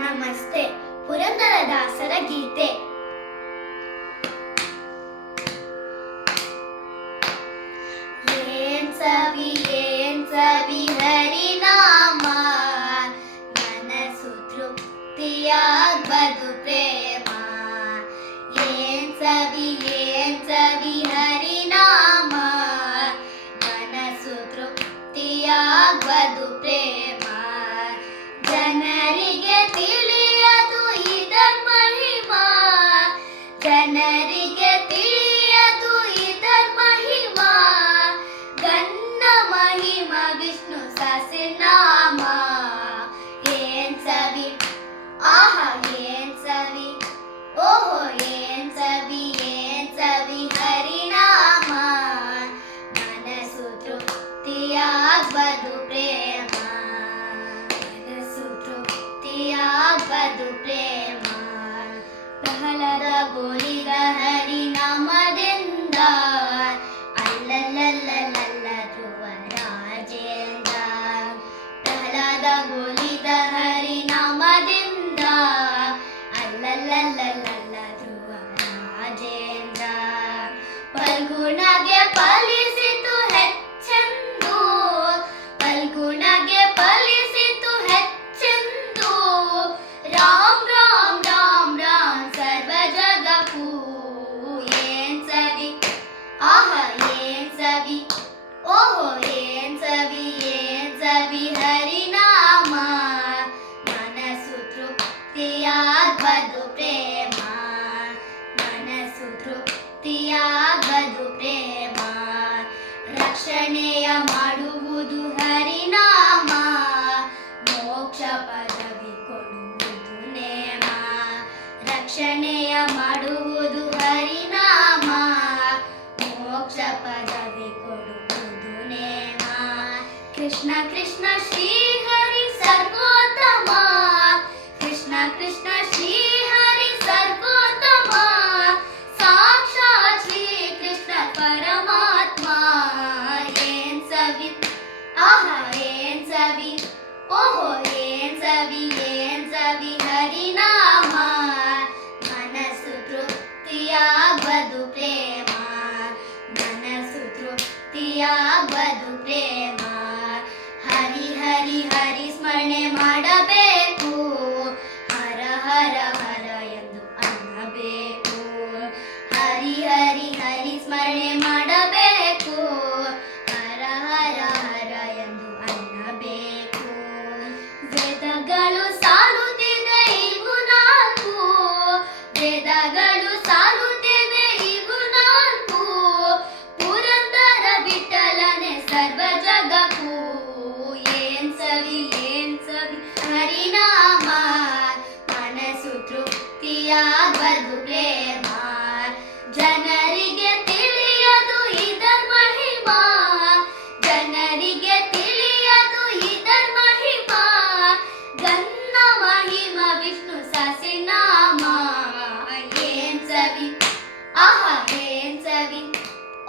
ನಮಸ್ತೆ ಪುರಂದರದಾಸರ ಗೀತೆ ಏನ್ ಸವಿ ಏನ್ ಸವಿ ಹರಿನಾಮ ಮನಸ್ಸು ತೃಪ್ತಿಯಾಗ್ಬದು ಜನರಿಗೆ ತಿಳಿಯದು ಇದರ ಮಹಿಮಾ ಗನ್ನ ಮಹಿಮಾ ವಿಷ್ಣು ಸಹಸ್ರನಾಮ ಏನ್ ಸವಿ ಆಹಾ ಏನ್ ಸವಿ ಓಹೋ ಏನ್ ಸವಿ ಏನ್ ಸವಿ ಹರಿನಾಮ ಮನಸ್ಸು ತೃಪ್ತಿಯಾಗ್ಬದು ಪ್ರೇಮ ಮನಸ್ಸು ತೃಪ್ತಿಯಾಗ್ಬದು ಪ್ರೇಮ రాజేంద్ర పల్గుణ कृष्ण कृष्ण श्री हरि सर्वोत्तमा। कृष्ण कृष्ण श्री हरि सर्वोत्तमा। साक्षात् श्री कृष्ण परमात्मा। एन् सवि आह एन् सवि ओहो ಸ್ಮರಣೆ ಹರ ಹರ ಹರ ಎಂದು ಅನ್ನಬೇಕು. ಹರಿ ಹರಿ ಹರಿ ಸ್ಮರಣೆ